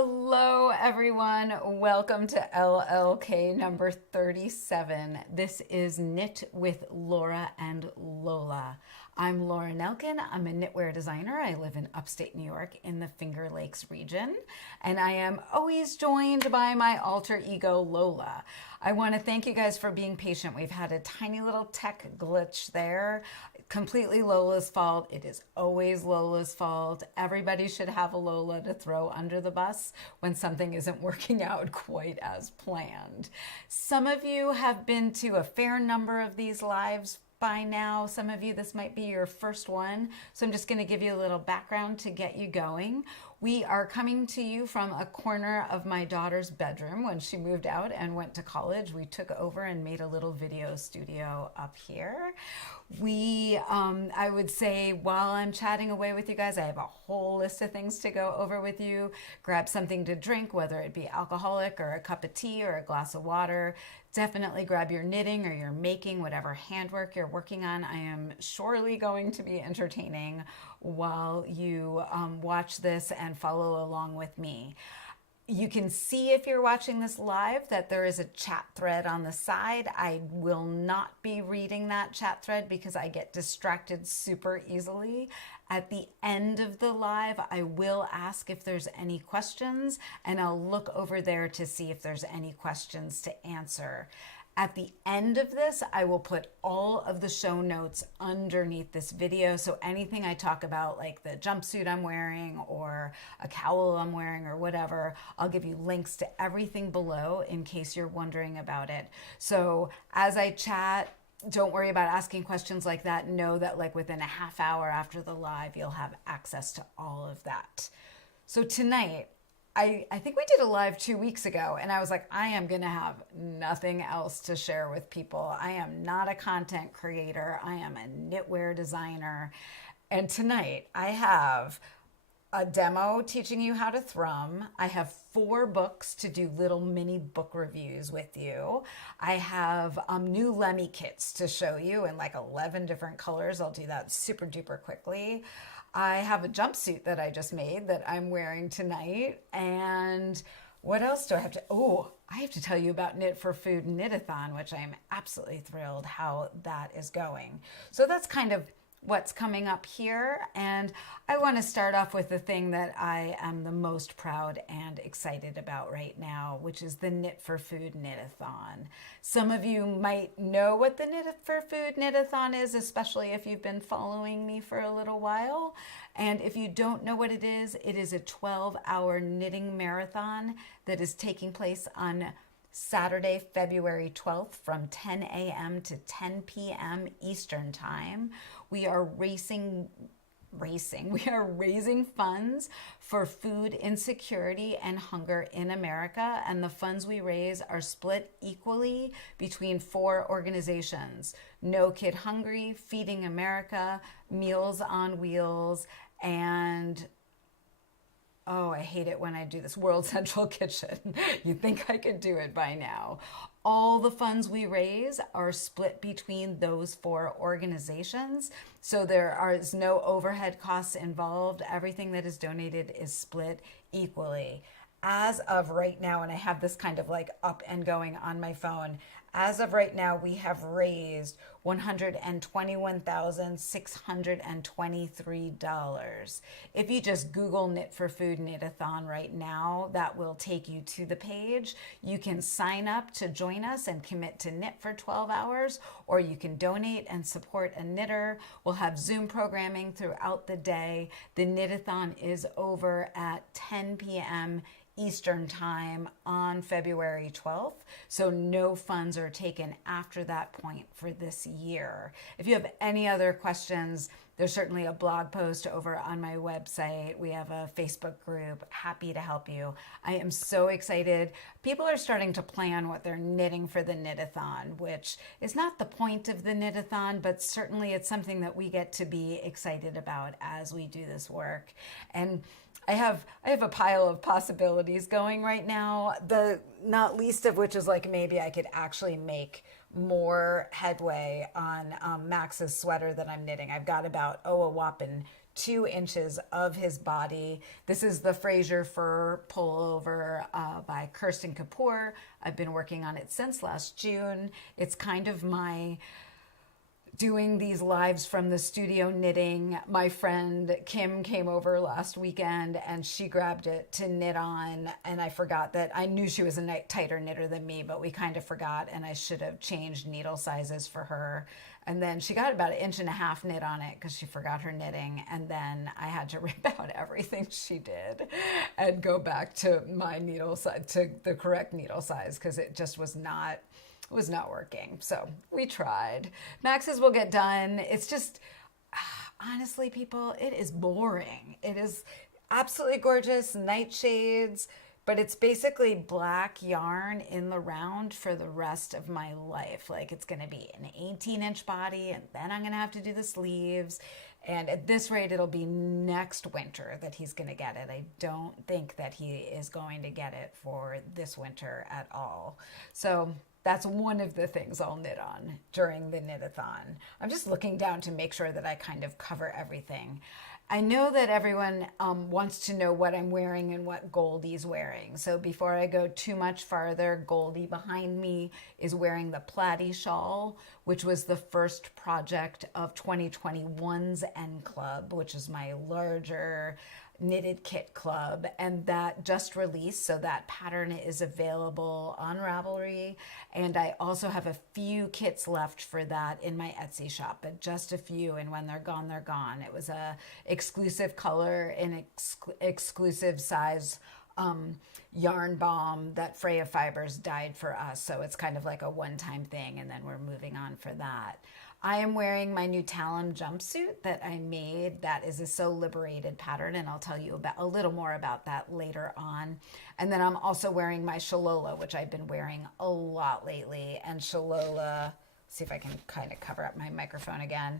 Hello, everyone. Welcome to LLK number 37. This is Knit with Laura and Lola. I'm Laura Nelkin. I'm a knitwear designer. I live in upstate New York in the Finger Lakes region, and I am always joined by my alter ego, Lola. I want to thank you guys for being patient. We've had a tiny little tech glitch there. Completely Lola's fault. It is always Lola's fault. Everybody should have a Lola to throw under the bus when something isn't working out quite as planned. Some of you have been to a fair number of these lives by now. Some of you, this might be your first one. So I'm just going to give you a little background to get you going. We are coming to you from a corner of my daughter's bedroom. When she moved out and went to college, we took over and made a little video studio up here. I would say while I'm chatting away with you guys, I have a whole list of things to go over with you. Grab something to drink, whether it be alcoholic or a cup of tea or a glass of water. Definitely grab your knitting or your making, whatever handwork you're working on. I am surely going to be entertaining while you watch this and follow along with me. You can see if you're watching this live that there is a chat thread on the side. I will not be reading that chat thread because I get distracted super easily. At the end of the live, I will ask if there's any questions, and I'll look over there to see if there's any questions to answer. At the end of this, I will put all of the show notes underneath this video. So anything I talk about, like the jumpsuit I'm wearing or a cowl I'm wearing or whatever, I'll give you links to everything below in case you're wondering about it. So as I chat, don't worry about asking questions like that. Know that like within a half hour after the live, you'll have access to all of that. So tonight, I think we did a live 2 weeks ago, and I was like, I am going to have nothing else to share with people. I am not a content creator. I am a knitwear designer. And tonight I have a demo teaching you how to thrum. I have 4 books to do little mini book reviews with you. I have new Lemmy Kits to show you in like 11 different colors. I'll do that super duper quickly. I have a jumpsuit that I just made that I'm wearing tonight. And what else do I have to? Oh, I have to tell you about Knit for Food Knit-A-Thon, which I'm absolutely thrilled how that is going. So that's kind of what's coming up here. And I want to start off with the thing that I am the most proud and excited about right now, which is the Knit for Food Knit-A-Thon. Some of you might know what the Knit for Food Knit-A-Thon is, especially if you've been following me for a little while. And if you don't know what it is a 12-hour knitting marathon that is taking place on Saturday, February 12th from 10 a.m. to 10 p.m. Eastern Time. We are raising funds for food insecurity and hunger in America, and the funds we raise are split equally between 4 organizations: No Kid Hungry, Feeding America, Meals on Wheels, and oh, I hate it when I do this, World Central Kitchen. You'd think I could do it by now. All the funds we raise are split between those 4 organizations. So there is no overhead costs involved. Everything that is donated is split equally. As of right now, and I have this kind of like up and going on my phone, as of right now, we have raised $121,623. If you just Google Knit for Food Knit-A-Thon right now, that will take you to the page. You can sign up to join us and commit to knit for 12 hours, or you can donate and support a knitter. We'll have Zoom programming throughout the day. The Knit-A-Thon is over at 10 p.m. Eastern Time on February 12th. So no funds are taken after that point for this year. If you have any other questions, there's certainly a blog post over on my website. We have a Facebook group. Happy to help you. I am so excited. People are starting to plan what they're knitting for the Knit-A-Thon, which is not the point of the Knit-A-Thon, but certainly it's something that we get to be excited about as we do this work. And I have a pile of possibilities going right now, the not least of which is like maybe I could actually make more headway on Max's sweater that I'm knitting. I've got about, a whopping 2 inches of his body. This is the Fraser fur pullover by Kirsten Kapoor. I've been working on it since last June. It's kind of my doing these lives from the studio knitting. My friend Kim came over last weekend and she grabbed it to knit on, and I forgot that. I knew she was a tighter knitter than me, but we kind of forgot, and I should have changed needle sizes for her. And then she got about 1.5 inches knit on it because she forgot her knitting, and then I had to rip out everything she did and go back to my needle size, to the correct needle size, because it just was not working. So we tried. Max's will get done. It's just, honestly, people, it is boring. It is absolutely gorgeous nightshades, but it's basically black yarn in the round for the rest of my life. Like, it's going to be an 18-inch body, and then I'm going to have to do the sleeves. And at this rate, it'll be next winter that he's going to get it. I don't think that he is going to get it for this winter at all. So that's one of the things I'll knit on during the Knit-A-Thon. I'm just looking down to make sure that I kind of cover everything. I know that everyone wants to know what I'm wearing and what Goldie's wearing. So before I go too much farther, Goldie behind me is wearing the Platy Shawl, which was the first project of 2021's N Club, which is my larger knitted kit club, and that just released, so that pattern is available on Ravelry, and I also have a few kits left for that in my Etsy shop, but just a few, and when they're gone, they're gone. It was a exclusive color and exclusive size yarn bomb that Freya Fibers dyed for us, so it's kind of like a one-time thing, and then we're moving on for that. I am wearing my new Talam Jumpsuit that I made. That is a So Liberated pattern, and I'll tell you about a little more about that later on. And then I'm also wearing my Shalola, which I've been wearing a lot lately. And Shalola, see if I can kind of cover up my microphone again.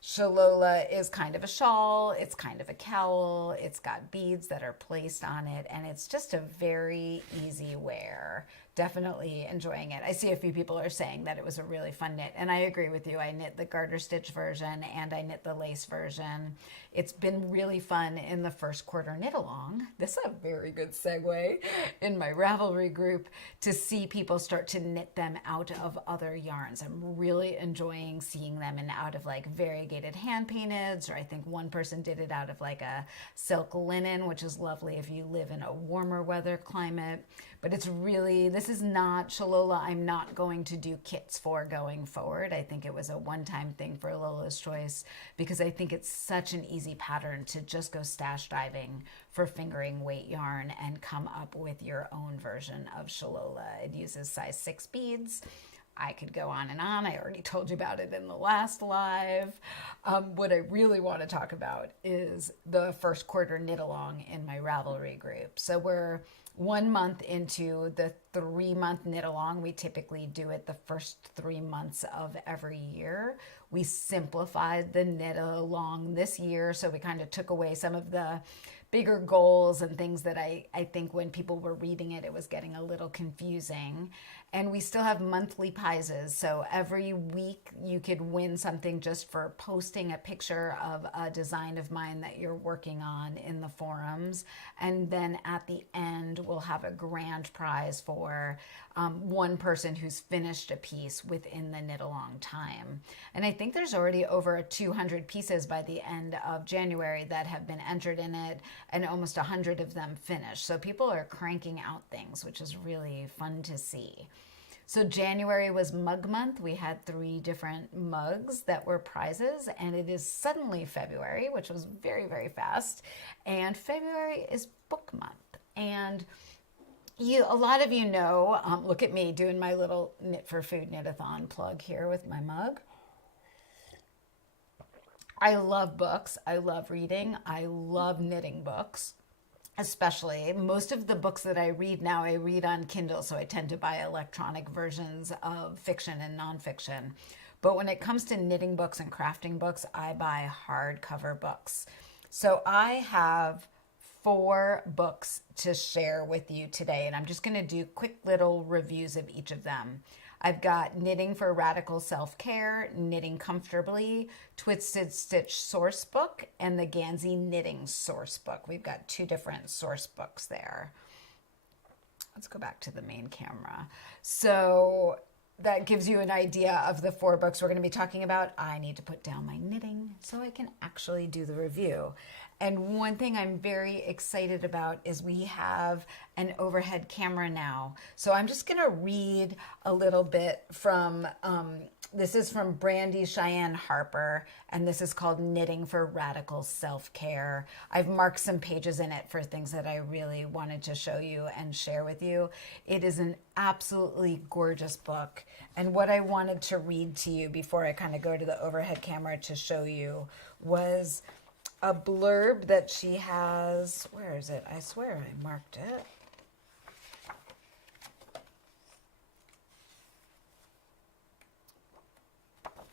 Shalola is kind of a shawl, it's kind of a cowl, it's got beads that are placed on it, and it's just a very easy wear. Definitely enjoying it. I see a few people are saying that it was a really fun knit, and I agree with you. I knit the garter stitch version and I knit the lace version. It's been really fun in the first quarter knit along. This is a very good segue in my Ravelry group to see people start to knit them out of other yarns. I'm really enjoying seeing them in out of like variegated hand painteds, or I think one person did it out of like a silk linen, which is lovely if you live in a warmer weather climate. But it's really, this is not Shalola. I'm not going to do kits for going forward. I think it was a one-time thing for Lola's Choice because I think it's such an easy pattern to just go stash diving for fingering weight yarn and come up with your own version of Shalola. It uses size 6 beads. I could go on and on. I already told you about it in the last live. What I really want to talk about is the first quarter knit along in my Ravelry group. So we're 1 month into the 3-month knit along. We typically do it the first 3 months of every year. We simplified the knit along this year, so we kind of took away some of the bigger goals and things that I think when people were reading it, it was getting a little confusing. And we still have monthly prizes. So every week you could win something just for posting a picture of a design of mine that you're working on in the forums. And then at the end, we'll have a grand prize for one person who's finished a piece within the knit along time. And I think there's already over 200 pieces by the end of January that have been entered in it, and almost 100 of them finished. So people are cranking out things, which is really fun to see. So January was mug month. We had 3 different mugs that were prizes, and it is suddenly February, which was very, very fast. And February is book month. And a lot of you know, look at me doing my little Knit for Food Knit-A-Thon plug here with my mug. I love books. I love reading. I love knitting books, especially. Most of the books that I read now, I read on Kindle, so I tend to buy electronic versions of fiction and nonfiction. But when it comes to knitting books and crafting books, I buy hardcover books. So I have 4 books to share with you today, and I'm just going to do quick little reviews of each of them. I've got Knitting for Radical Self-Care, Knitting Comfortably, Twisted Stitch Sourcebook, and the Gansey Knitting Sourcebook. We've got 2 different source books there. Let's go back to the main camera. So that gives you an idea of the 4 books we're going to be talking about. I need to put down my knitting so I can actually do the review. And one thing I'm very excited about is we have an overhead camera now. So I'm just going to read a little bit from, this is from Brandi, Cheyenne, Harper, and this is called Knitting for Radical Self-Care. I've marked some pages in it for things that I really wanted to show you and share with you. It is an absolutely gorgeous book. And what I wanted to read to you before I kind of go to the overhead camera to show you was a blurb that she has. Where is it? I swear I marked it.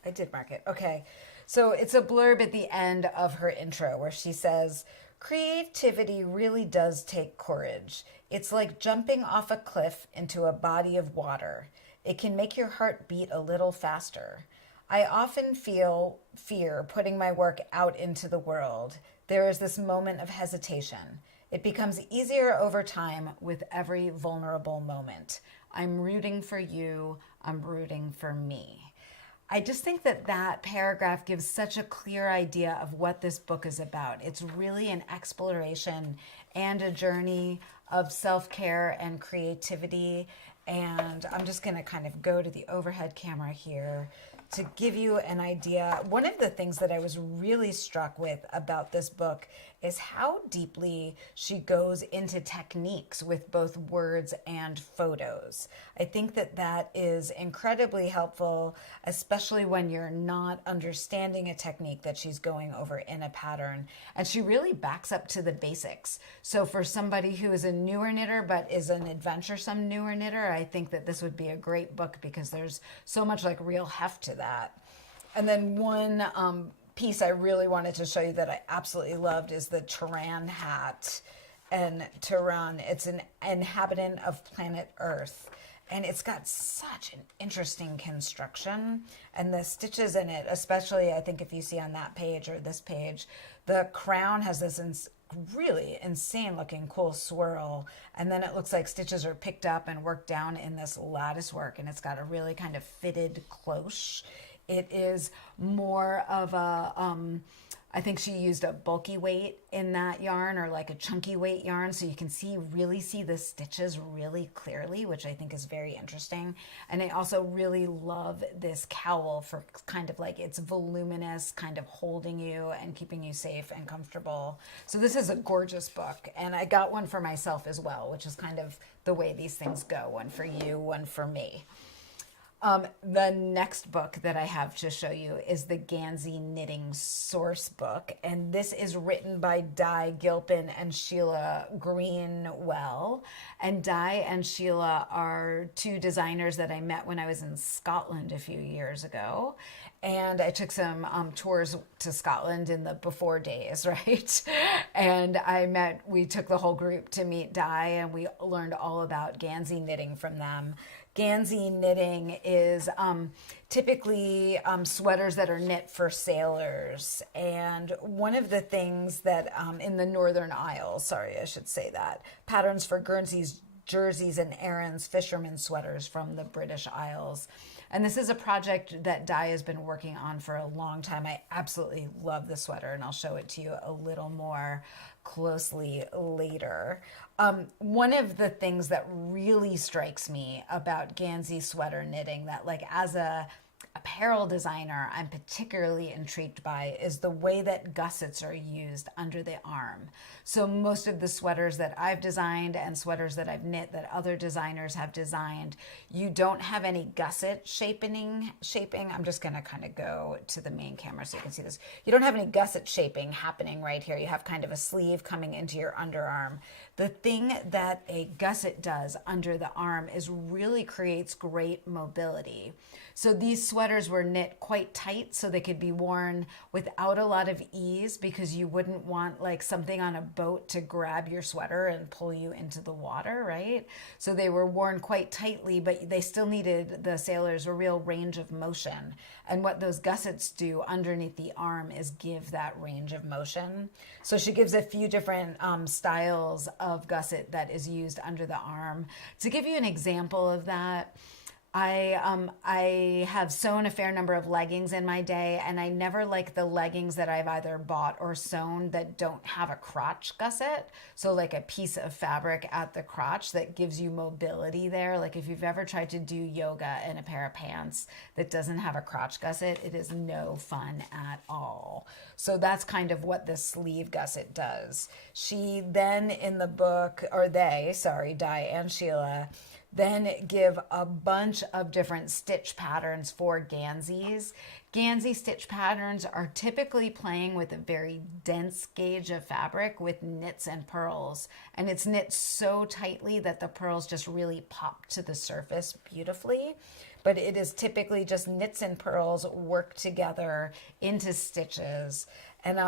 I did mark it. Okay. So it's a blurb at the end of her intro where she says, "Creativity really does take courage. It's like jumping off a cliff into a body of water. It can make your heart beat a little faster. I often feel fear putting my work out into the world. There is this moment of hesitation. It becomes easier over time with every vulnerable moment. I'm rooting for you. I'm rooting for me." I just think that that paragraph gives such a clear idea of what this book is about. It's really an exploration and a journey of self-care and creativity. And I'm just going to kind of go to the overhead camera here to give you an idea. One of the things that I was really struck with about this book is how deeply she goes into techniques with both words and photos. I think that that is incredibly helpful, especially when you're not understanding a technique that she's going over in a pattern. And she really backs up to the basics. So for somebody who is a newer knitter but is an adventuresome newer knitter, I think that this would be a great book because there's so much like real heft to that. And then one piece I really wanted to show you that I absolutely loved is the Taran Hat. And Taran, it's an inhabitant of planet Earth. And it's got such an interesting construction. And the stitches in it, especially I think if you see on that page or this page, the crown has this really insane looking cool swirl. And then it looks like stitches are picked up and worked down in this lattice work. And it's got a really kind of fitted cloche. It is more of a, I think she used a bulky weight in that yarn or like a chunky weight yarn. So you can really see the stitches really clearly, which I think is very interesting. And I also really love this cowl for kind of like it's voluminous, kind of holding you and keeping you safe and comfortable. So this is a gorgeous book. And I got one for myself as well, which is kind of the way these things go. One for you, one for me. The next book that I have to show you is the Gansey Knitting Sourcebook, and this is written by Di Gilpin and Sheila Greenwell. And Di and Sheila are 2 designers that I met when I was in Scotland a few years ago. And I took some tours to Scotland in the before days, right? And we took the whole group to meet Di, and we learned all about Gansey knitting from them. Gansey knitting is typically sweaters that are knit for sailors. And one of the things that in the Northern Isles, sorry, I should say that, patterns for Guernseys, jerseys, and Erin's fisherman sweaters from the British Isles. And this is a project that Di has been working on for a long time. I absolutely love the sweater, and I'll show it to you a little more closely later. One of the things that really strikes me about Gansey sweater knitting that like as a apparel designer I'm particularly intrigued by is the way that gussets are used under the arm. So most of the sweaters that I've designed and sweaters that I've knit that other designers have designed, you don't have any gusset shaping. I'm just going to kind of go to the main camera so you can see this. You don't have any gusset shaping happening right here. You have kind of a sleeve coming into your underarm. The thing that a gusset does under the arm is really creates great mobility. So these sweaters were knit quite tight so they could be worn without a lot of ease, because you wouldn't want like something on a boat to grab your sweater and pull you into the water, right? So they were worn quite tightly, but they still needed the sailors a real range of motion. And what those gussets do underneath the arm is give that range of motion. So she gives a few different styles of gusset that is used under the arm. To give you an example of that, I have sewn a fair number of leggings in my day, and I never like the leggings that I've either bought or sewn that don't have a crotch gusset. So like a piece of fabric at the crotch that gives you mobility there. Like if you've ever tried to do yoga in a pair of pants that doesn't have a crotch gusset, it is no fun at all. So that's kind of what this sleeve gusset does. She then in the book, or they, sorry, Di and Sheila, then give a bunch of different stitch patterns for Ganseys. Gansey stitch patterns are typically playing with a very dense gauge of fabric with knits and purls. And it's knit so tightly that the purls just really pop to the surface beautifully. But it is typically just knits and purls worked together into stitches. And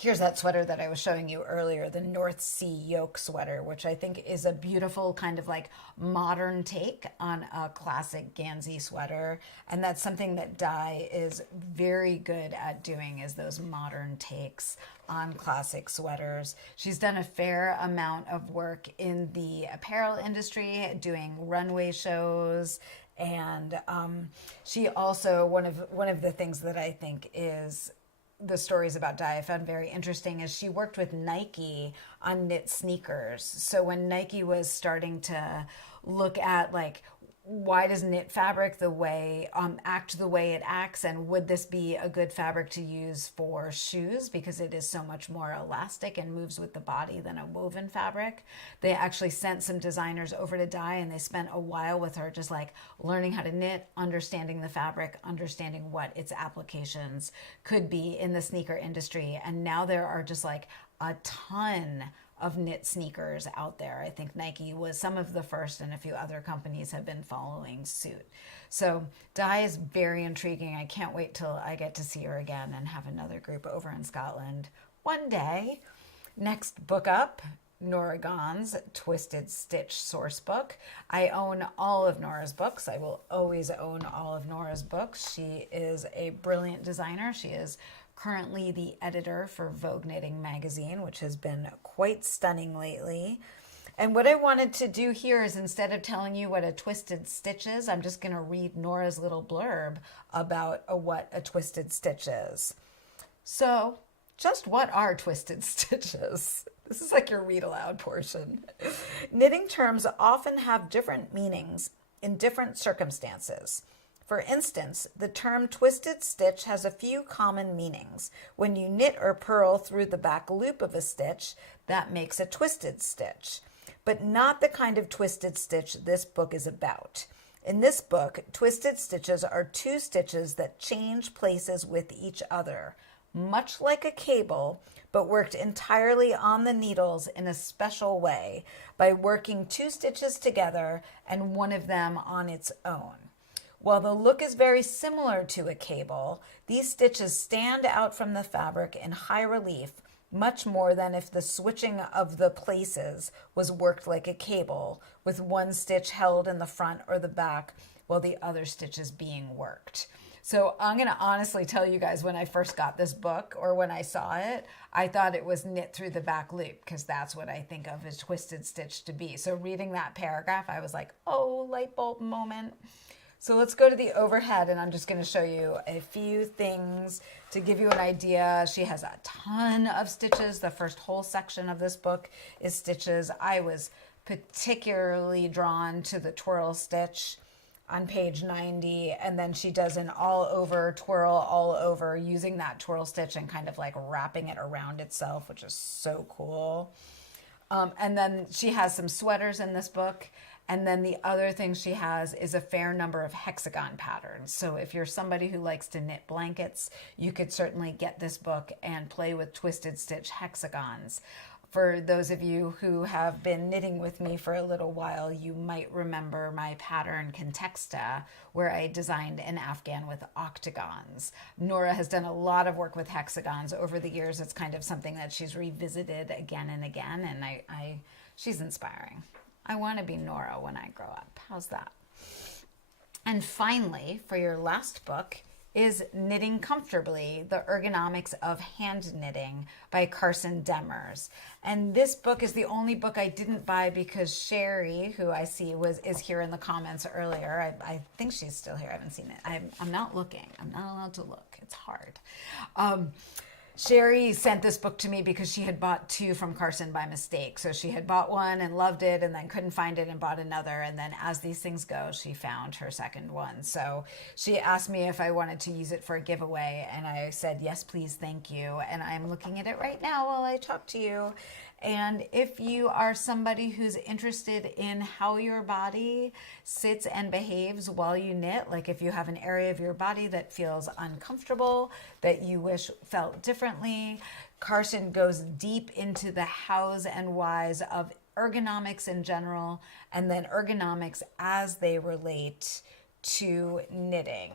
here's that sweater that I was showing you earlier, the North Sea yoke sweater, which I think is a beautiful kind of like modern take on a classic Gansey sweater. And that's something that Di is very good at doing, is those modern takes on classic sweaters. She's done a fair amount of work in the apparel industry, doing runway shows. And she also, one of the things that I think is the stories about Di I found very interesting is she worked with Nike on knit sneakers. So when Nike was starting to look at like, why does knit fabric the way act the way it acts, and would this be a good fabric to use for shoes because it is so much more elastic and moves with the body than a woven fabric, they actually sent some designers over to Di, and they spent a while with her just like learning how to knit, understanding the fabric, understanding what its applications could be in the sneaker industry. And now there are just like a ton of knit sneakers out there. I think Nike was some of the first, and a few other companies have been following suit. So Di is very intriguing. I can't wait till I get to see her again and have another group over in Scotland one day. Next book up, Noragon's Twisted Stitch Sourcebook. I own all of Nora's books. I will always own all of Nora's books. She is a brilliant designer. She is currently the editor for Vogue Knitting magazine, which has been quite stunning lately. And what I wanted to do here is, instead of telling you what a twisted stitch is, I'm just going to read Nora's little blurb about what a twisted stitch is. So, just what are twisted stitches? This is like your read aloud portion. Knitting terms often have different meanings in different circumstances. For instance, the term twisted stitch has a few common meanings. When you knit or purl through the back loop of a stitch, that makes a twisted stitch. But not the kind of twisted stitch this book is about. In this book, twisted stitches are two stitches that change places with each other, much like a cable, but worked entirely on the needles in a special way by working two stitches together and one of them on its own. While the look is very similar to a cable, these stitches stand out from the fabric in high relief, much more than if the switching of the places was worked like a cable, with one stitch held in the front or the back while the other stitch is being worked. So I'm going to honestly tell you guys, when I first got this book, or when I saw it, I thought it was knit through the back loop, because that's what I think of as twisted stitch to be. So reading that paragraph, I was like, oh, light bulb moment. So let's go to the overhead, and I'm just going to show you a few things to give you an idea. She has a ton of stitches. The first whole section of this book is stitches. I was particularly drawn to the twirl stitch on page 90, and then she does an all over twirl all over using that twirl stitch and kind of like wrapping it around itself, which is so cool. And then she has some sweaters in this book. And then the other thing she has is a fair number of hexagon patterns. So if you're somebody who likes to knit blankets, you could certainly get this book and play with twisted stitch hexagons. For those of you who have been knitting with me for a little while, you might remember my pattern Contexta, where I designed an Afghan with octagons. Nora has done a lot of work with hexagons over the years. It's kind of something that she's revisited again and again, and she's inspiring. I want to be Nora when I grow up. How's that? And finally, for your last book, is Knitting Comfortably, The Ergonomics of Hand Knitting by Carson Demers. And this book is the only book I didn't buy because Sherry, who I see is here in the comments earlier. I think she's still here. I haven't seen it. I'm not looking. I'm not allowed to look. It's hard. Sherry sent this book to me because she had bought two from Carson by mistake. So she had bought one and loved it and then couldn't find it and bought another. And then as these things go, she found her second one. So she asked me if I wanted to use it for a giveaway. And I said, yes, please, thank you. And I'm looking at it right now while I talk to you. And if you are somebody who's interested in how your body sits and behaves while you knit, like if you have an area of your body that feels uncomfortable, that you wish felt differently, Carson goes deep into the hows and whys of ergonomics in general, and then ergonomics as they relate to knitting.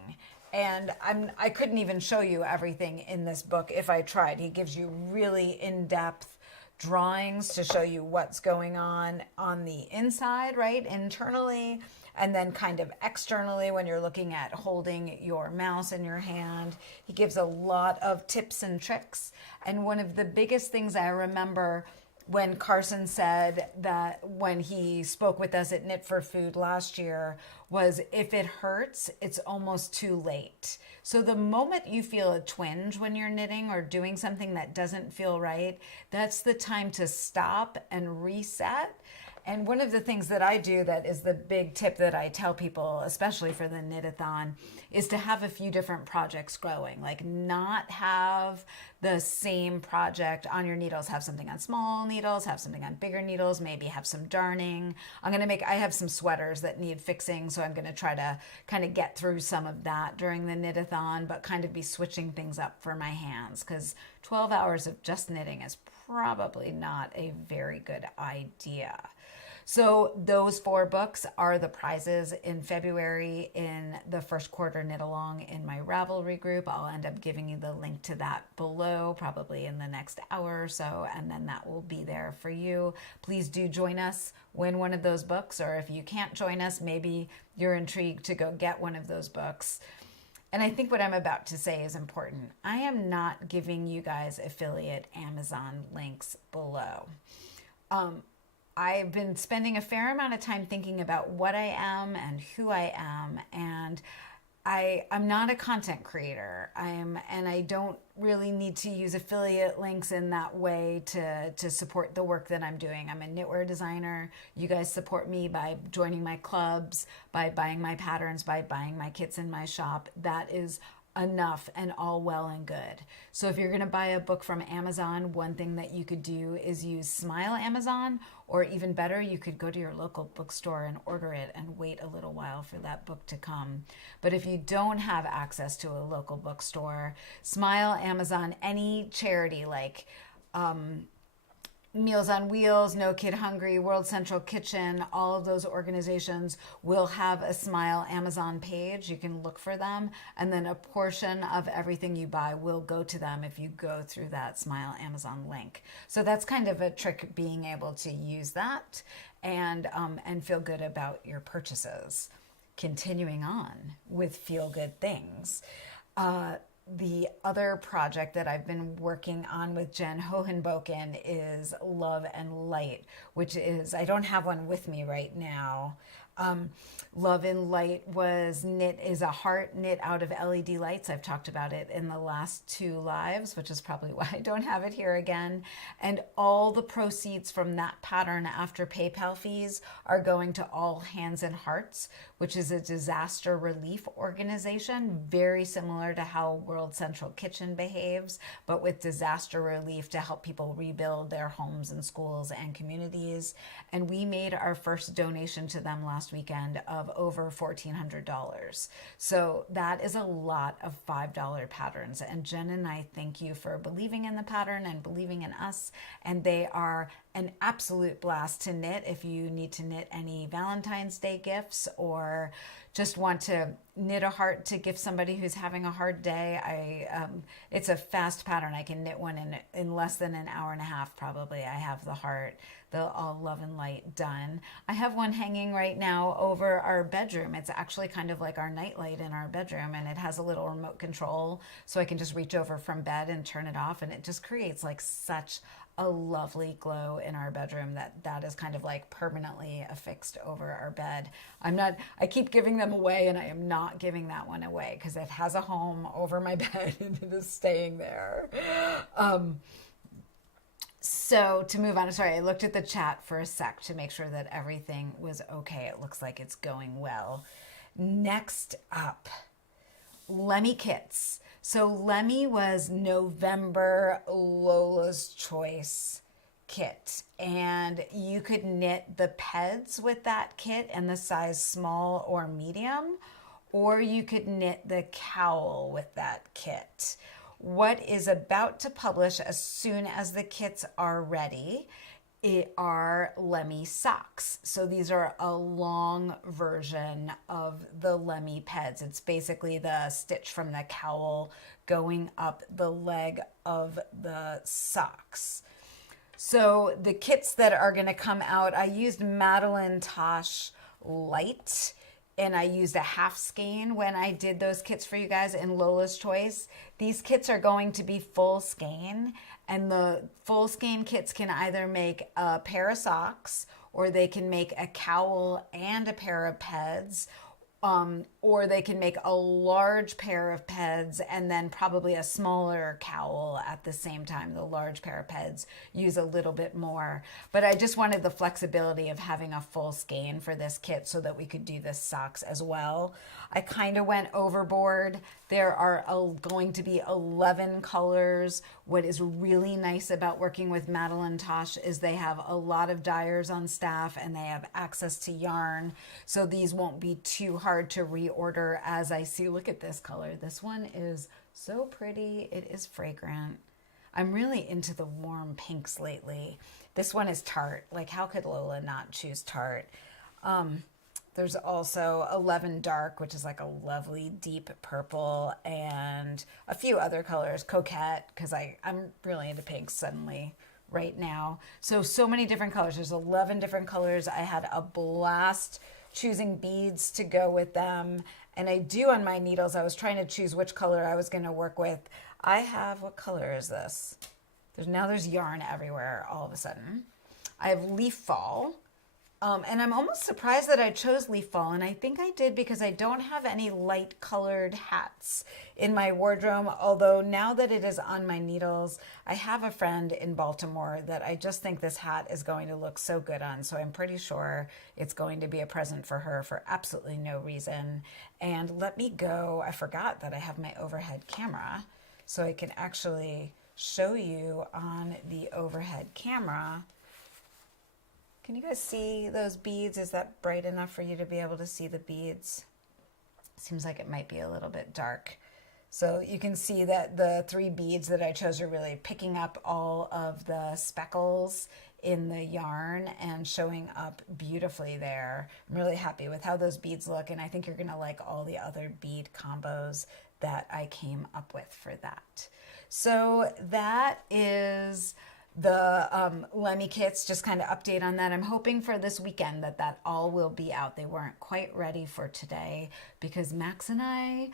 And I couldn't even show you everything in this book if I tried. He gives you really in-depth drawings to show you what's going on the inside, right, internally, and then kind of externally when you're looking at holding your mouse in your hand. He gives a lot of tips and tricks. And one of the biggest things I remember when Carson said that when he spoke with us at Knit for Food last year was, if it hurts, it's almost too late. So the moment you feel a twinge when you're knitting or doing something that doesn't feel right, that's the time to stop and reset. And one of the things that I do that is the big tip that I tell people, especially for the Knit-A-Thon, is to have a few different projects going. Like not have the same project on your needles. Have something on small needles, have something on bigger needles, maybe have some darning. I have some sweaters that need fixing, so I'm going to try to kind of get through some of that during the Knit-A-Thon, but kind of be switching things up for my hands because 12 hours of just knitting is probably not a very good idea. So those 4 books are the prizes in February in the first quarter knit along in my Ravelry group. I'll end up giving you the link to that below, probably in the next hour or so, and then that will be there for you. Please do join us, win one of those books, or if you can't join us, maybe you're intrigued to go get one of those books. And I think what I'm about to say is important. I am not giving you guys affiliate Amazon links below. I've been spending a fair amount of time thinking about what I am and who I am, and I'm not a content creator. And I don't really need to use affiliate links in that way to support the work that I'm doing. I'm a knitwear designer. You guys support me by joining my clubs, by buying my patterns, by buying my kits in my shop. That is enough and all well and good. So if you're going to buy a book from Amazon, one thing that you could do is use Smile Amazon, or even better, you could go to your local bookstore and order it and wait a little while for that book to come. But if you don't have access to a local bookstore, Smile Amazon, any charity like Meals on Wheels, No Kid Hungry, World Central Kitchen, all of those organizations will have a Smile Amazon page. You can look for them, and then a portion of everything you buy will go to them if you go through that Smile Amazon link. So that's kind of a trick, being able to use that and feel good about your purchases. Continuing on with feel good things. The other project that I've been working on with Jen Hohenboken is Love and Light, which is, I don't have one with me right now. Love and Light was is a heart knit out of LED lights. I've talked about it in the last 2 lives, which is probably why I don't have it here again. And all the proceeds from that pattern after PayPal fees are going to All Hands and Hearts, which is a disaster relief organization, very similar to how World Central Kitchen behaves, but with disaster relief to help people rebuild their homes and schools and communities. And we made our first donation to them last weekend of over $1,400. So that is a lot of $5 patterns. And Jen and I thank you for believing in the pattern and believing in us. And they are an absolute blast to knit if you need to knit any Valentine's Day gifts or just want to knit a heart to gift somebody who's having a hard day. It's a fast pattern. I can knit one in less than an hour and a half probably. I have the heart, the all love and light done. I have one hanging right now over our bedroom. It's actually kind of like our nightlight in our bedroom, and it has a little remote control so I can just reach over from bed and turn it off, and it just creates like such a lovely glow in our bedroom that is kind of like permanently affixed over our bed. I keep giving them away, and I am not giving that one away because it has a home over my bed and it is staying there. So to move on, sorry, I looked at the chat for a sec to make sure that everything was okay. It looks like it's going well. Next up, Lemmy Kits. So Lemmy was November Lola's Choice kit, and you could knit the peds with that kit in the size small or medium, or you could knit the cowl with that kit. What is about to publish as soon as the kits are ready are Lemmy Socks. So these are a long version of the Lemmy peds. It's basically the stitch from the cowl going up the leg of the socks. So the kits that are going to come out, I used Madeline Tosh Light, and I used a half skein when I did those kits for you guys in Lola's Choice. These kits are going to be full skein, and the full skein kits can either make a pair of socks, or they can make a cowl and a pair of peds, or they can make a large pair of peds and then probably a smaller cowl at the same time. The large pair of peds use a little bit more, but I just wanted the flexibility of having a full skein for this kit so that we could do the socks as well. I kind of went overboard. There are going to be 11 colors. What is really nice about working with Madeline Tosh is they have a lot of dyers on staff and they have access to yarn. So these won't be too hard to reorder as I see. Look at this color. This one is so pretty. It is fragrant. I'm really into the warm pinks lately. This one is tart. Like, how could Lola not choose tart? There's also 11 Dark, which is like a lovely deep purple, and a few other colors. Coquette, because I'm really into pinks suddenly right now. So many different colors. There's 11 different colors. I had a blast choosing beads to go with them. And I do on my needles, I was trying to choose which color I was going to work with. I have, what color is this? There's yarn everywhere all of a sudden. I have Leaf Fall. And I'm almost surprised that I chose Leaf Fall, and I think I did because I don't have any light colored hats in my wardrobe, although now that it is on my needles, I have a friend in Baltimore that I just think this hat is going to look so good on, so I'm pretty sure it's going to be a present for her for absolutely no reason. And let me go, I forgot that I have my overhead camera, so I can actually show you on the overhead camera. Can you guys see those beads? Is that bright enough for you to be able to see the beads? Seems like it might be a little bit dark. So you can see that the 3 beads that I chose are really picking up all of the speckles in the yarn and showing up beautifully there. I'm really happy with how those beads look, and I think you're gonna like all the other bead combos that I came up with for that. So that is the Lemmy Kits, just kind of update on that. I'm hoping for this weekend that all will be out. They weren't quite ready for today because Max and I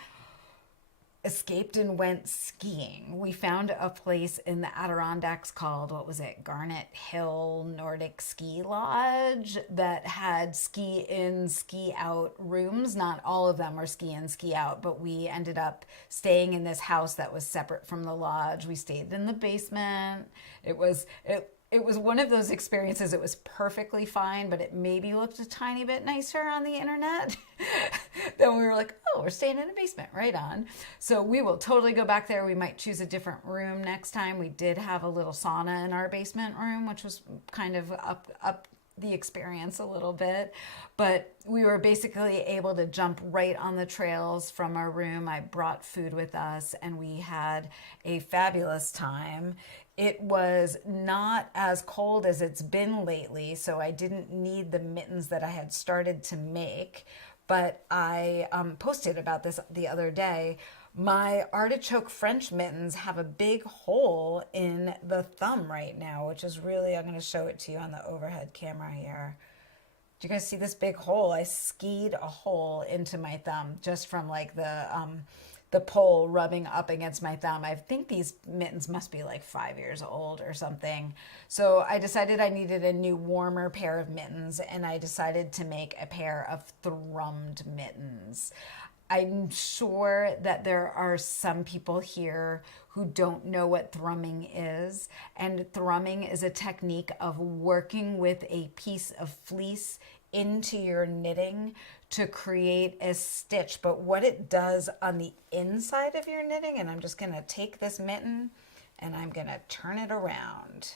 escaped and went skiing. We found a place in the Adirondacks called, what was it, Garnet Hill Nordic Ski Lodge that had ski in, ski out rooms. Not all of them were ski in, ski out, but we ended up staying in this house that was separate from the lodge. We stayed in the basement. it was one of those experiences. It was perfectly fine, but it maybe looked a tiny bit nicer on the internet. Then we were like, oh, we're staying in a basement, right on. So we will totally go back there. We might choose a different room next time. We did have a little sauna in our basement room, which was kind of up the experience a little bit, but we were basically able to jump right on the trails from our room. I brought food with us and we had a fabulous time. It was not as cold as it's been lately, so I didn't need the mittens that I had started to make, but I posted about this the other day. My artichoke French mittens have a big hole in the thumb right now, which is really, I'm going to show it to you on the overhead camera here. Do you guys see this big hole? I skied a hole into my thumb just from like the pole rubbing up against my thumb. I think these mittens must be like 5 years old or something. So I decided I needed a new warmer pair of mittens, and I decided to make a pair of thrummed mittens. I'm sure that there are some people here who don't know what thrumming is. And thrumming is a technique of working with a piece of fleece into your knitting to create a stitch. But what it does on the inside of your knitting, and I'm just going to take this mitten and I'm going to turn it around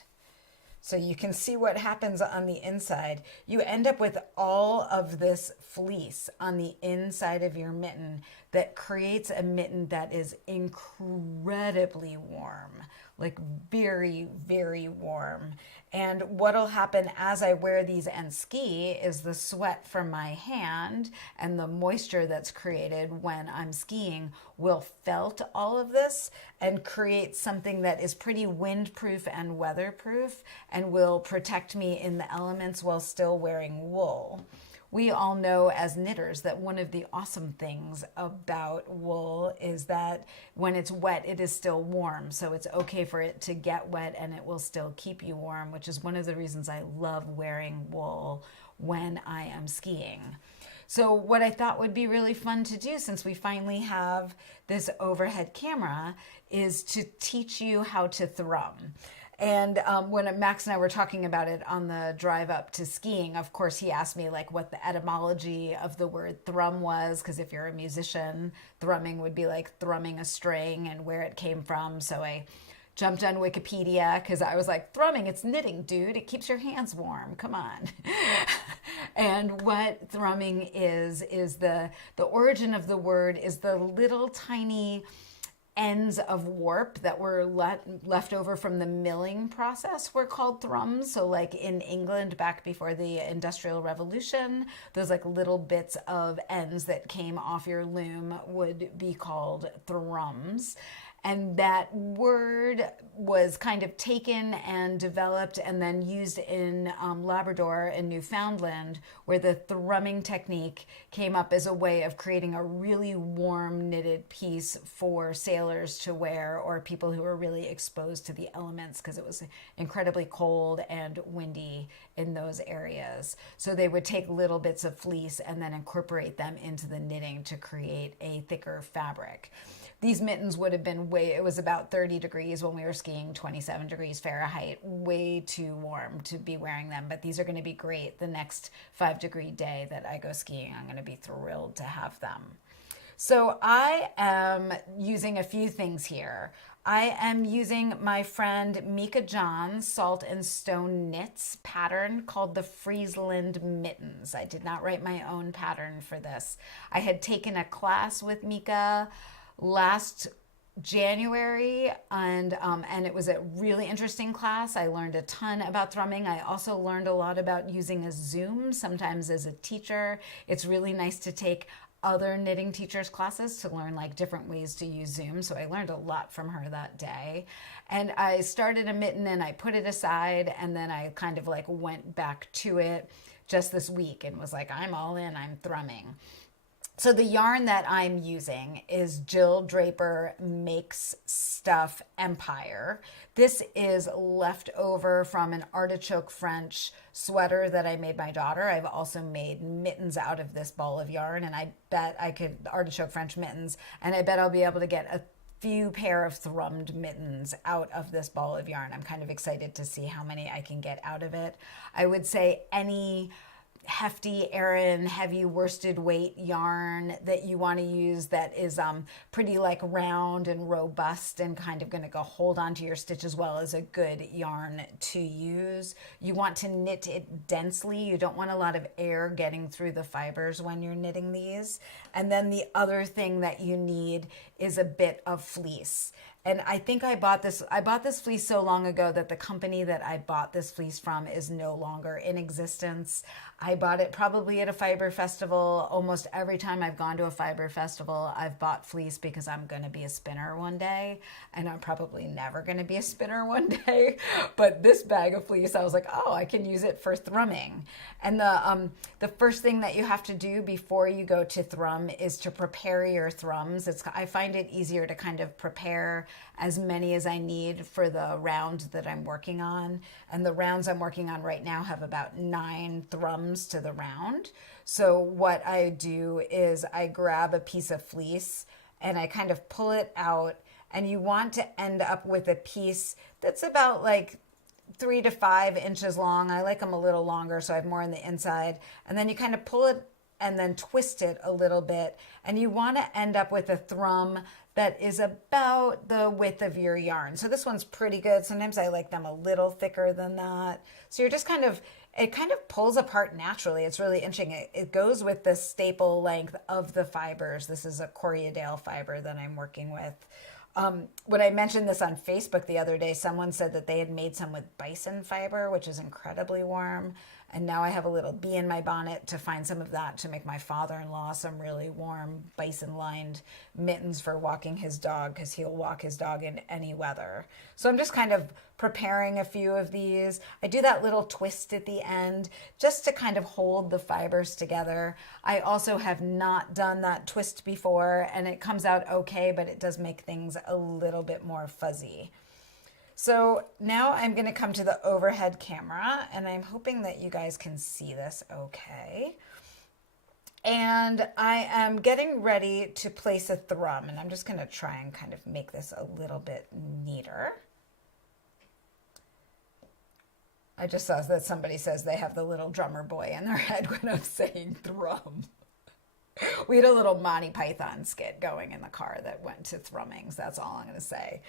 so you can see what happens on the inside. You end up with all of this fleece on the inside of your mitten that creates a mitten that is incredibly warm, like very, very warm. And what'll happen as I wear these and ski is the sweat from my hand and the moisture that's created when I'm skiing will felt all of this and create something that is pretty windproof and weatherproof and will protect me in the elements while still wearing wool. We all know as knitters that one of the awesome things about wool is that when it's wet, it is still warm. So it's okay for it to get wet and it will still keep you warm, which is one of the reasons I love wearing wool when I am skiing. So what I thought would be really fun to do, since we finally have this overhead camera, is to teach you how to thrum. And when Max and I were talking about it on the drive up to skiing, of course, he asked me like what the etymology of the word thrum was, because if you're a musician, thrumming would be like thrumming a string and where it came from. So I jumped on Wikipedia because I was like, thrumming, it's knitting, dude. It keeps your hands warm. Come on. And what thrumming is the origin of the word is the little tiny ends of warp that were left over from the milling process were called thrums. So like in England back before the Industrial Revolution, those like little bits of ends that came off your loom would be called thrums. And that word was kind of taken and developed and then used in Labrador and Newfoundland, where the thrumming technique came up as a way of creating a really warm knitted piece for sailors to wear or people who were really exposed to the elements because it was incredibly cold and windy in those areas. So they would take little bits of fleece and then incorporate them into the knitting to create a thicker fabric. These mittens would have been it was about 30 degrees when we were skiing, 27 degrees Fahrenheit, way too warm to be wearing them. But these are going to be great the next 5-degree day that I go skiing. I'm going to be thrilled to have them. So I am using a few things here. I am using my friend Meika John's SaltandStoneKnits pattern called the Friesland Mittens. I did not write my own pattern for this. I had taken a class with Meika last January, and it was a really interesting class. I learned a ton about thrumming. I also learned a lot about using a Zoom sometimes as a teacher. It's really nice to take other knitting teachers' classes to learn like different ways to use Zoom. So I learned a lot from her that day. And I started a mitten and I put it aside, and then I kind of like went back to it just this week and was like, I'm all in, I'm thrumming. So the yarn that I'm using is Jill Draper Makes Stuff Empire. This is left over from an artichoke French sweater that I made my daughter. I've also made mittens out of this ball of yarn, and I bet I could, artichoke French mittens, and I bet I'll be able to get a few pair of thrummed mittens out of this ball of yarn. I'm kind of excited to see how many I can get out of it. I would say any hefty Aran heavy worsted weight yarn that you want to use that is pretty like round and robust and kind of going to go hold onto your stitch as well as a good yarn to use. You want to knit it densely. You don't want a lot of air getting through the fibers when you're knitting these. And then the other thing that you need is a bit of fleece. And I think I bought this fleece so long ago that the company that I bought this fleece from is no longer in existence. I bought it probably at a fiber festival. Almost every time I've gone to a fiber festival, I've bought fleece because I'm going to be a spinner one day, and I'm probably never going to be a spinner one day. But this bag of fleece, I was like, oh, I can use it for thrumming. And the first thing that you have to do before you go to thrum is to prepare your thrums. I find it easier to kind of prepare as many as I need for the round that I'm working on. And the rounds I'm working on right now have about 9 thrums to the round. So what I do is I grab a piece of fleece and I kind of pull it out, and you want to end up with a piece that's about like 3 to 5 inches long. I like them a little longer so I have more on the inside. And then you kind of pull it and then twist it a little bit. And you want to end up with a thrum that is about the width of your yarn. So this one's pretty good. Sometimes I like them a little thicker than that. So you're just kind of, it kind of pulls apart naturally. It's really interesting. It goes with the staple length of the fibers. This is a Corriedale fiber that I'm working with. When I mentioned this on Facebook the other day, someone said that they had made some with bison fiber, which is incredibly warm. And now I have a little bee in my bonnet to find some of that to make my father-in-law some really warm bison-lined mittens for walking his dog, because he'll walk his dog in any weather. So I'm just kind of preparing a few of these. I do that little twist at the end just to kind of hold the fibers together. I also have not done that twist before, and it comes out okay, but it does make things a little bit more fuzzy. So now I'm going to come to the overhead camera, and I'm hoping that you guys can see this okay. And I am getting ready to place a thrum, and I'm just going to try and kind of make this a little bit neater. I just saw that somebody says they have the little drummer boy in their head when I'm saying thrum. We had a little Monty Python skit going in the car that went to thrummings. That's all I'm going to say.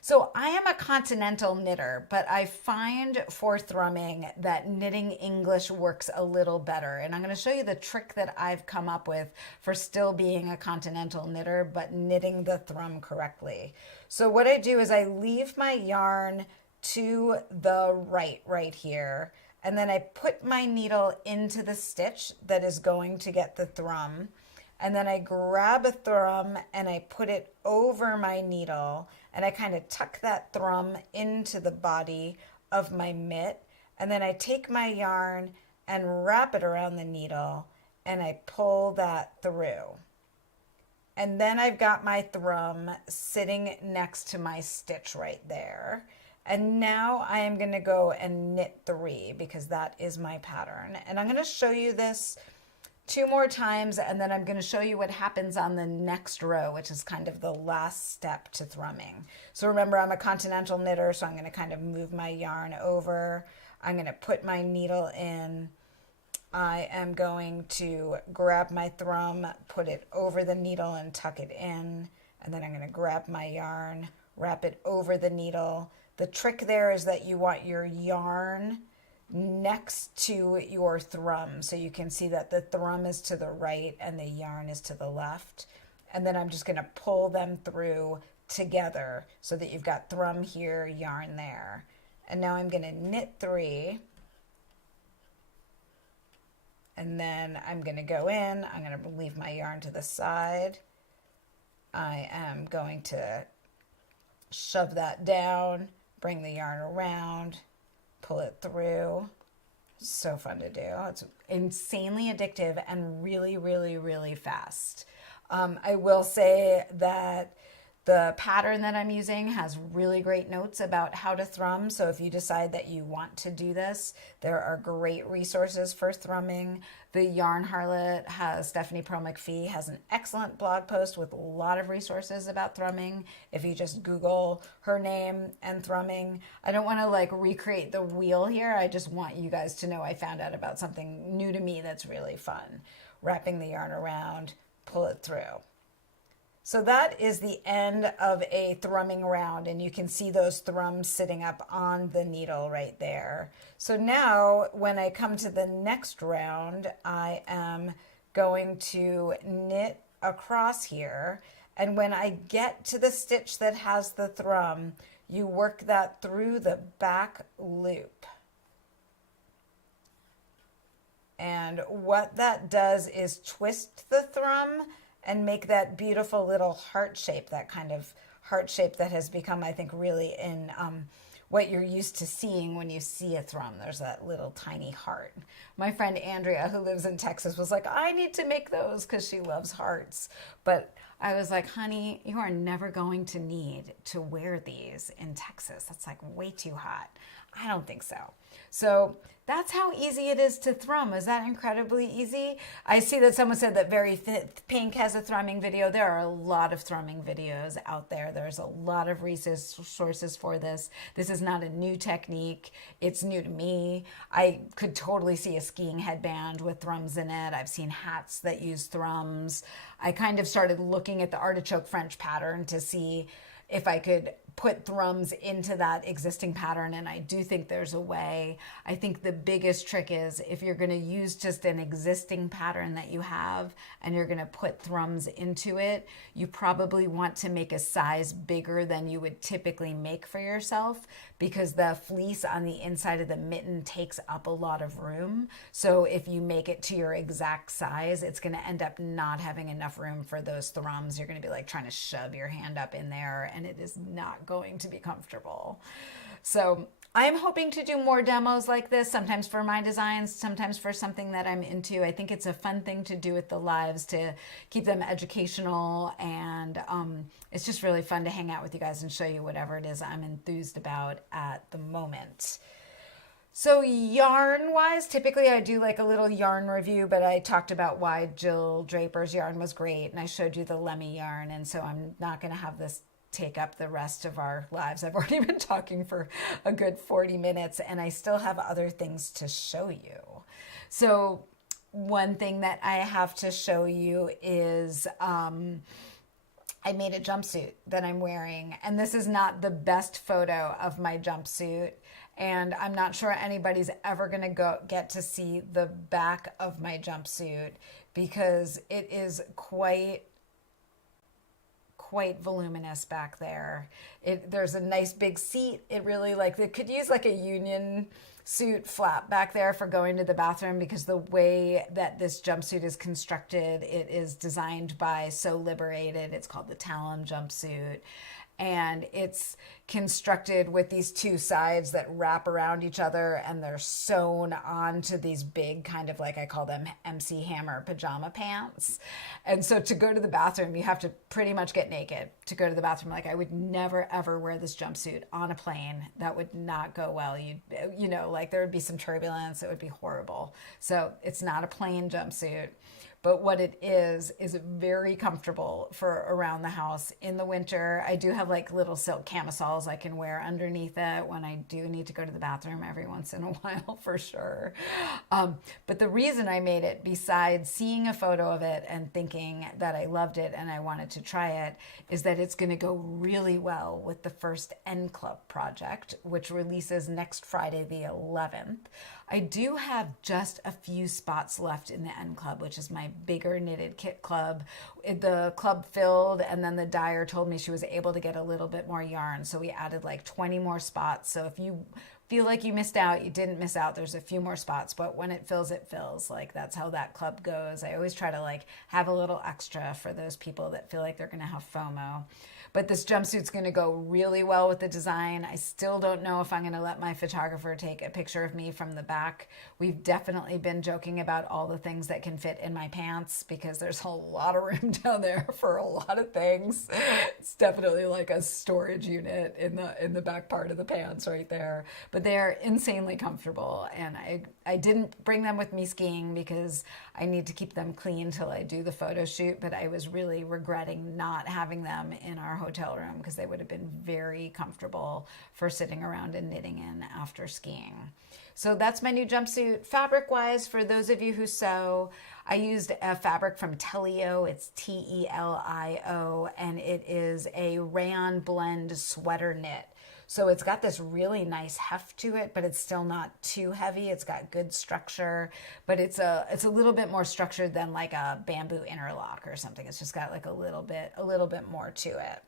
So I am a continental knitter, but I find for thrumming that knitting English works a little better. And I'm going to show you the trick that I've come up with for still being a continental knitter, but knitting the thrum correctly. So what I do is I leave my yarn to the right here. And then I put my needle into the stitch that is going to get the thrum. And then I grab a thrum and I put it over my needle. And I kind of tuck that thrum into the body of my mitt. And then I take my yarn and wrap it around the needle. And I pull that through. And then I've got my thrum sitting next to my stitch right there. And now I am going to go and knit 3 because that is my pattern. And I'm going to show you this 2 more times, and then I'm going to show you what happens on the next row, which is kind of the last step to thrumming. So remember, I'm a continental knitter, so I'm going to kind of move my yarn over. I'm going to put my needle in. I am going to grab my thrum, put it over the needle and tuck it in. And then I'm going to grab my yarn, wrap it over the needle. The trick there is that you want your yarn next to your thrum. So you can see that the thrum is to the right and the yarn is to the left. And then I'm just going to pull them through together so that you've got thrum here, yarn there. And now I'm going to knit 3. And then I'm going to go in. I'm going to leave my yarn to the side. I am going to shove that down. Bring the yarn around, pull it through. So fun to do. It's insanely addictive and really, really, really fast. I will say that The pattern that I'm using has really great notes about how to thrum. So if you decide that you want to do this, there are great resources for thrumming. The Yarn Harlot has, Stephanie Pearl McPhee has an excellent blog post with a lot of resources about thrumming. If you just Google her name and thrumming, I don't want to like recreate the wheel here. I just want you guys to know I found out about something new to me that's really fun. Wrapping the yarn around, pull it through. So that is the end of a thrumming round, and you can see those thrums sitting up on the needle right there. So now when I come to the next round, I am going to knit across here, and when I get to the stitch that has the thrum, you work that through the back loop. And what that does is twist the thrum and make that beautiful little heart shape, that kind of heart shape that has become, I think, really in what you're used to seeing when you see a thrum. There's that little tiny heart. My friend Andrea, who lives in Texas, was like, I need to make those because she loves hearts. But I was like, honey, you are never going to need to wear these in Texas. That's like way too hot. I don't think so. So that's how easy it is to thrum. Is that incredibly easy? I see that someone said that Very Pink has a thrumming video. There are a lot of thrumming videos out there. There's a lot of resources for this. This is not a new technique. It's new to me. I could totally see a skiing headband with thrums in it. I've seen hats that use thrums. I kind of started looking at the artichoke French pattern to see if I could put thrums into that existing pattern, and I do think there's a way. I think the biggest trick is if you're going to use just an existing pattern that you have and you're going to put thrums into it, you probably want to make a size bigger than you would typically make for yourself, because the fleece on the inside of the mitten takes up a lot of room. So if you make it to your exact size, it's going to end up not having enough room for those thrums. You're going to be like trying to shove your hand up in there, and it is not going to be comfortable. So I'm hoping to do more demos like this, sometimes for my designs, sometimes for something that I'm into. I think it's a fun thing to do with the lives, to keep them educational, and it's just really fun to hang out with you guys and show you whatever it is I'm enthused about at the moment. So yarn wise, typically I do like a little yarn review, but I talked about why Jill Draper's yarn was great, and I showed you the Lemmy yarn, and so I'm not going to have this take up the rest of our lives. I've already been talking for a good 40 minutes, and I still have other things to show you. So one thing that I have to show you is I made a jumpsuit that I'm wearing, and this is not the best photo of my jumpsuit, and I'm not sure anybody's ever going to get to see the back of my jumpsuit because it is quite voluminous back there. There's a nice big seat. It really it could use like a union suit flap back there for going to the bathroom, because the way that this jumpsuit is constructed, it is designed by So Liberated. It's called the Talam Jumpsuit. And it's constructed with these two sides that wrap around each other, and they're sewn onto these big kind of, like I call them MC Hammer pajama pants. And so to go to the bathroom, you have to pretty much get naked to go to the bathroom. Like I would never ever wear this jumpsuit on a plane. That would not go well. You know, like there would be some turbulence. It would be horrible. So it's not a plain jumpsuit. But what it is very comfortable for around the house in the winter. I do have like little silk camisoles I can wear underneath it when I do need to go to the bathroom every once in a while, for sure. But the reason I made it, besides seeing a photo of it and thinking that I loved it and I wanted to try it, is that it's going to go really well with the first End Club project, which releases next Friday, the 11th. I do have just a few spots left in the End Club, which is my bigger knitted kit club. The club filled, and then the dyer told me she was able to get a little bit more yarn, so we added like 20 more spots. So if you feel like you missed out, you didn't miss out. There's a few more spots, but when it fills, it fills. Like that's how that club goes. I always try to like have a little extra for those people that feel like they're going to have FOMO. But this jumpsuit's going to go really well with the design. I still don't know if I'm going to let my photographer take a picture of me from the back. We've definitely been joking about all the things that can fit in my pants because there's a lot of room down there for a lot of things. It's definitely like a storage unit in the back part of the pants right there. But they are insanely comfortable, and I didn't bring them with me skiing because I need to keep them clean till I do the photo shoot, but I was really regretting not having them in our hotel room because they would have been very comfortable for sitting around and knitting in after skiing. So that's my new jumpsuit. Fabric-wise, for those of you who sew, I used a fabric from Telio. It's Telio, and it is a rayon blend sweater knit. So it's got this really nice heft to it, but it's still not too heavy. It's got good structure, but it's a little bit more structured than like a bamboo interlock or something. It's just got like a little bit more to it.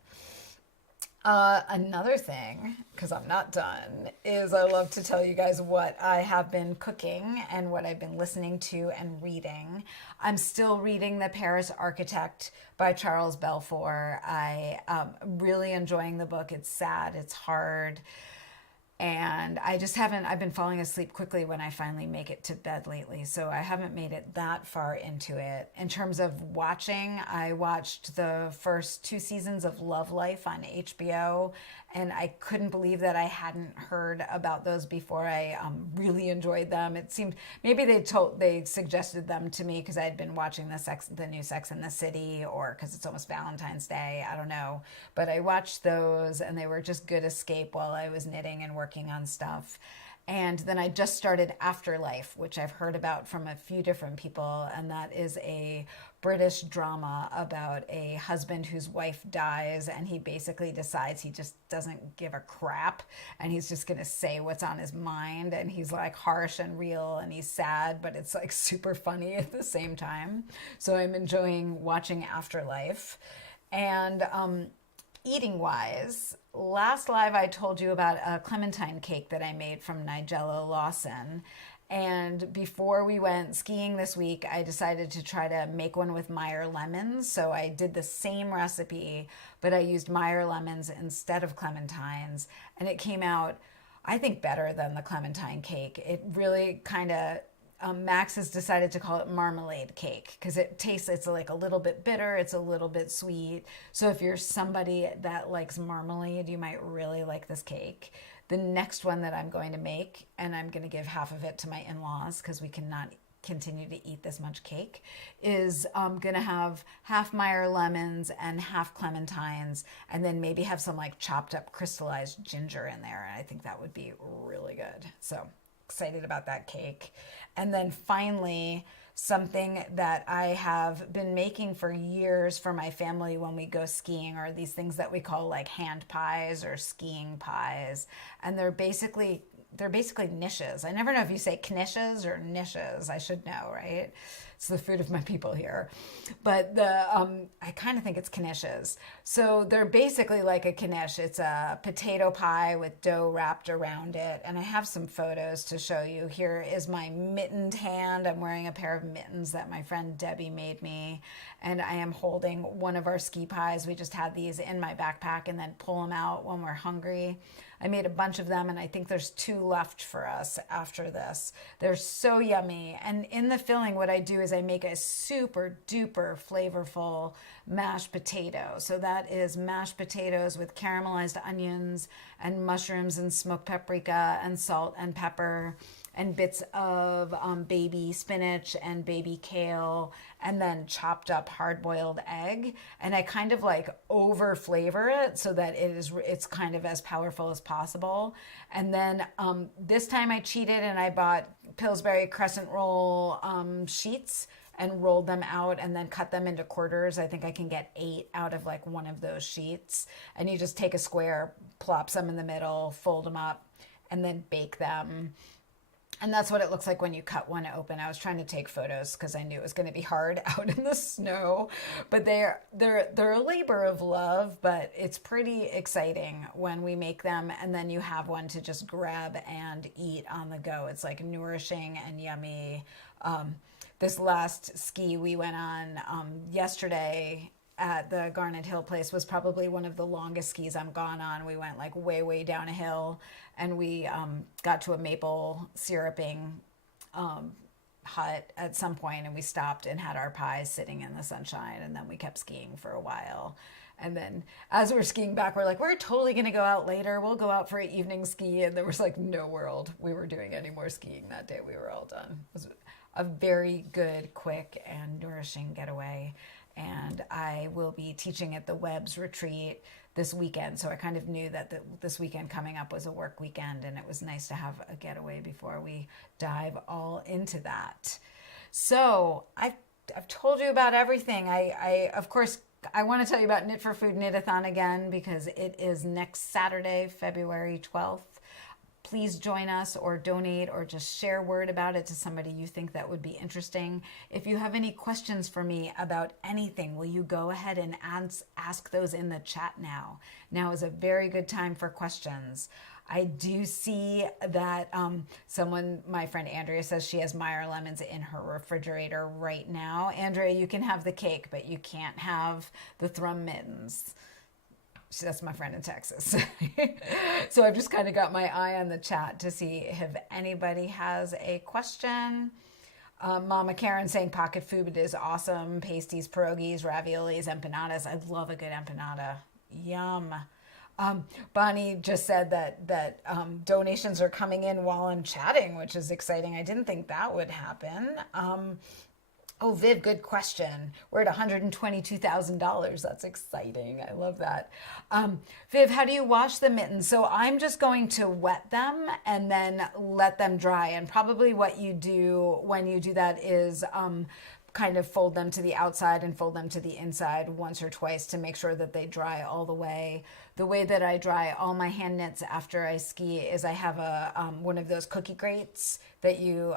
Another thing, because I'm not done, is I love to tell you guys what I have been cooking and what I've been listening to and reading. I'm still reading The Paris Architect by Charles Belfour. I'm really enjoying the book. It's sad, it's hard, and I've been falling asleep quickly when I finally make it to bed lately, so I haven't made it that far into it. In terms of watching, I watched the first 2 seasons of Love Life on HBO, and I couldn't believe that I hadn't heard about those before. I really enjoyed them. It seemed maybe they suggested them to me because I had been watching the new Sex and the City, or because it's almost Valentine's Day. I don't know, but I watched those, and they were just good escape while I was knitting and working on stuff. And then I just started Afterlife, which I've heard about from a few different people, and that is a British drama about a husband whose wife dies, and he basically decides he just doesn't give a crap, and he's just going to say what's on his mind, and he's like harsh and real, and he's sad, but it's like super funny at the same time. So I'm enjoying watching Afterlife. And eating wise, last live I told you about a clementine cake that I made from Nigella Lawson. And before we went skiing this week, I decided to try to make one with Meyer lemons. So I did the same recipe, but I used Meyer lemons instead of clementines. And it came out, I think, better than the clementine cake. It really kind of, Max has decided to call it marmalade cake because it's like a little bit bitter, it's a little bit sweet. So if you're somebody that likes marmalade, you might really like this cake. The next one that I'm going to make, and I'm going to give half of it to my in-laws because we cannot continue to eat this much cake, is going to have half Meyer lemons and half clementines, and then maybe have some like chopped up crystallized ginger in there. And I think that would be really good. So excited about that cake. And then finally, something that I have been making for years for my family when we go skiing are these things that we call like hand pies or skiing pies. And they're basically niches. I never know if you say knishes or niches. I should know, right? It's the food of my people here. But I kind of think it's knishes. So they're basically like a knish. It's a potato pie with dough wrapped around it. And I have some photos to show you. Here is my mittened hand. I'm wearing a pair of mittens that my friend Debbie made me. And I am holding one of our ski pies. We just had these in my backpack and then pull them out when we're hungry. I made a bunch of them, and I think there's 2 left for us after this. They're so yummy. And in the filling, what I do is I make a super duper flavorful mashed potato. So that is mashed potatoes with caramelized onions and mushrooms and smoked paprika and salt and pepper and bits of baby spinach and baby kale, and then chopped up hard-boiled egg. And I kind of like over flavor it so that it's kind of as powerful as possible. And then this time I cheated and I bought Pillsbury crescent roll sheets and rolled them out and then cut them into quarters. I think I can get 8 out of like one of those sheets. And you just take a square, plop some in the middle, fold them up, and then bake them. And that's what it looks like when you cut one open. I was trying to take photos because I knew it was going to be hard out in the snow. But they're a labor of love, but it's pretty exciting when we make them and then you have one to just grab and eat on the go. It's like nourishing and yummy. This last ski we went on yesterday at the Garnet Hill place was probably one of the longest skis I'm gone on. We went like way down a hill, and we got to a maple syruping hut at some point, and we stopped and had our pies sitting in the sunshine, and then we kept skiing for a while. And then as we're skiing back, we're like, we're totally going to go out later. We'll go out for an evening ski. And there was like no world we were doing any more skiing that day. We were all done. It was a very good, quick, and nourishing getaway. And I will be teaching at the Webb's retreat this weekend. So I kind of knew that this weekend coming up was a work weekend, and it was nice to have a getaway before we dive all into that. So I've told you about everything. I of course, I want to tell you about Knit for Food Knit-A-Thon again because it is next Saturday, February 12th. Please join us or donate or just share word about it to somebody you think that would be interesting. If you have any questions for me about anything, will you go ahead and ask those in the chat now? Now is a very good time for questions. I do see that my friend Andrea says she has Meyer lemons in her refrigerator right now. Andrea, you can have the cake, but you can't have the Thrumming Mittens. That's my friend in Texas. So I've just kind of got my eye on the chat to see if anybody has a question. Mama Karen saying pocket food is awesome. Pasties, pierogies, raviolis, empanadas. I love a good empanada. Yum. Bonnie just said that donations are coming in while I'm chatting, which is exciting. I didn't think that would happen. Oh, Viv, good question. We're at $122,000. That's exciting. I love that. Viv, how do you wash the mittens? So I'm just going to wet them and then let them dry. And probably what you do when you do that is kind of fold them to the outside and fold them to the inside once or twice to make sure that they dry all the way. The way that I dry all my hand knits after I ski is I have one of those cookie grates that you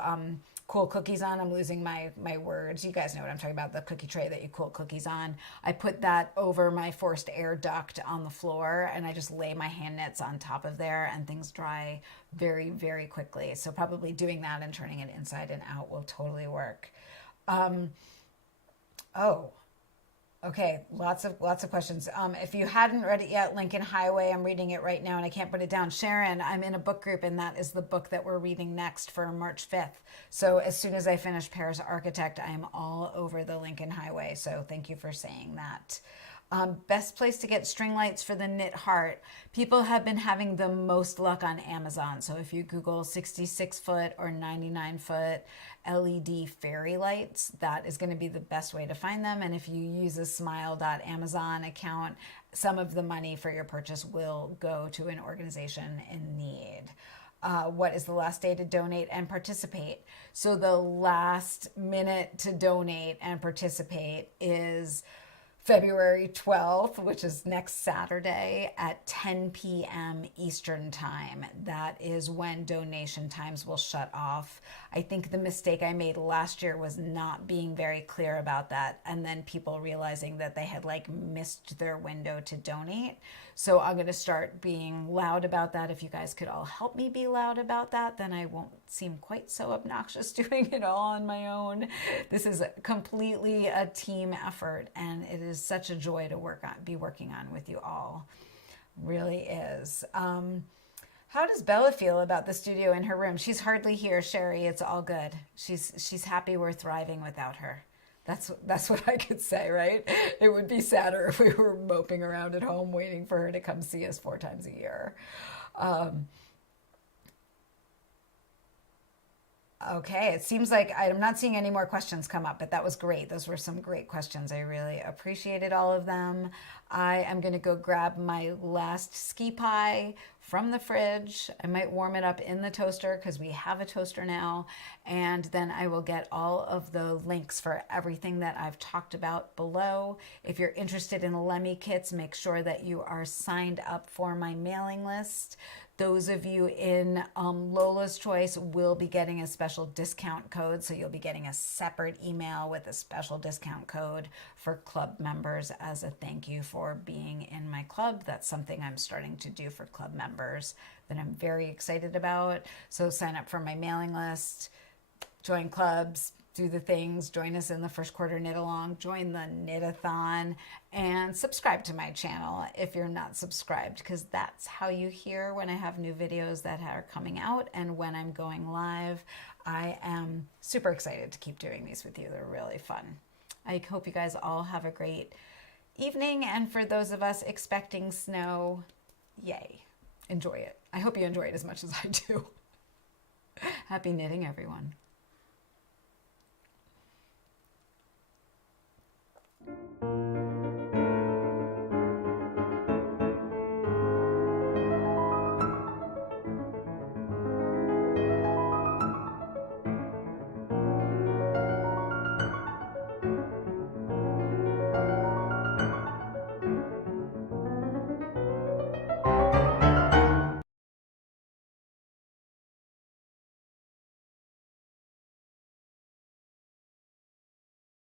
cool cookies on. I'm losing my words. You guys know what I'm talking about, the cookie tray that you cool cookies on. I put that over my forced air duct on the floor, and I just lay my hand knits on top of there, and things dry very, very quickly. So probably doing that and turning it inside and out will totally work. Okay, lots of questions. If you hadn't read it yet, Lincoln Highway, I'm reading it right now and I can't put it down. Sharon, I'm in a book group and that is the book that we're reading next for March 5th. So as soon as I finish Paris Architect, I am all over the Lincoln Highway. So thank you for saying that. Best place to get string lights for the knit heart. People have been having the most luck on Amazon. So if you Google 66-foot or 99-foot LED fairy lights, that is going to be the best way to find them. And if you use a smile.amazon account, some of the money for your purchase will go to an organization in need. What is the last day to donate and participate? So the last minute to donate and participate is February 12th, which is next Saturday at 10 p.m. Eastern time. That is when donation times will shut off. I think the mistake I made last year was not being very clear about that, and then people realizing that they had missed their window to donate. So I'm going to start being loud about that. If you guys could all help me be loud about that, then I won't seem quite so obnoxious doing it all on my own. This is completely a team effort, and it is such a joy to be working on with you all. Really is. How does Bella feel about the studio in her room? She's hardly here, Sherry. It's all good. She's happy we're thriving without her. That's what I could say, right? It would be sadder if we were moping around at home waiting for her to come see us 4 times a year. Okay, it seems like I'm not seeing any more questions come up, but that was great. Those were some great questions. I really appreciated all of them. I am going to go grab my last ski pie from the fridge. I might warm it up in the toaster because we have a toaster now. And then I will get all of the links for everything that I've talked about below. If you're interested in Lemmy Kits, make sure that you are signed up for my mailing list. Those of you in Lola's Choice will be getting a special discount code. So you'll be getting a separate email with a special discount code for club members as a thank you for being in my club. That's something I'm starting to do for club members that I'm very excited about. So sign up for my mailing list, join clubs, do the things, join us in the first quarter knit along, join the Knit-A-Thon, and subscribe to my channel if you're not subscribed, because that's how you hear when I have new videos that are coming out and when I'm going live. I am super excited to keep doing these with you. They're really fun. I hope you guys all have a great evening, and for those of us expecting snow, yay, enjoy it. I hope you enjoy it as much as I do. Happy knitting, everyone.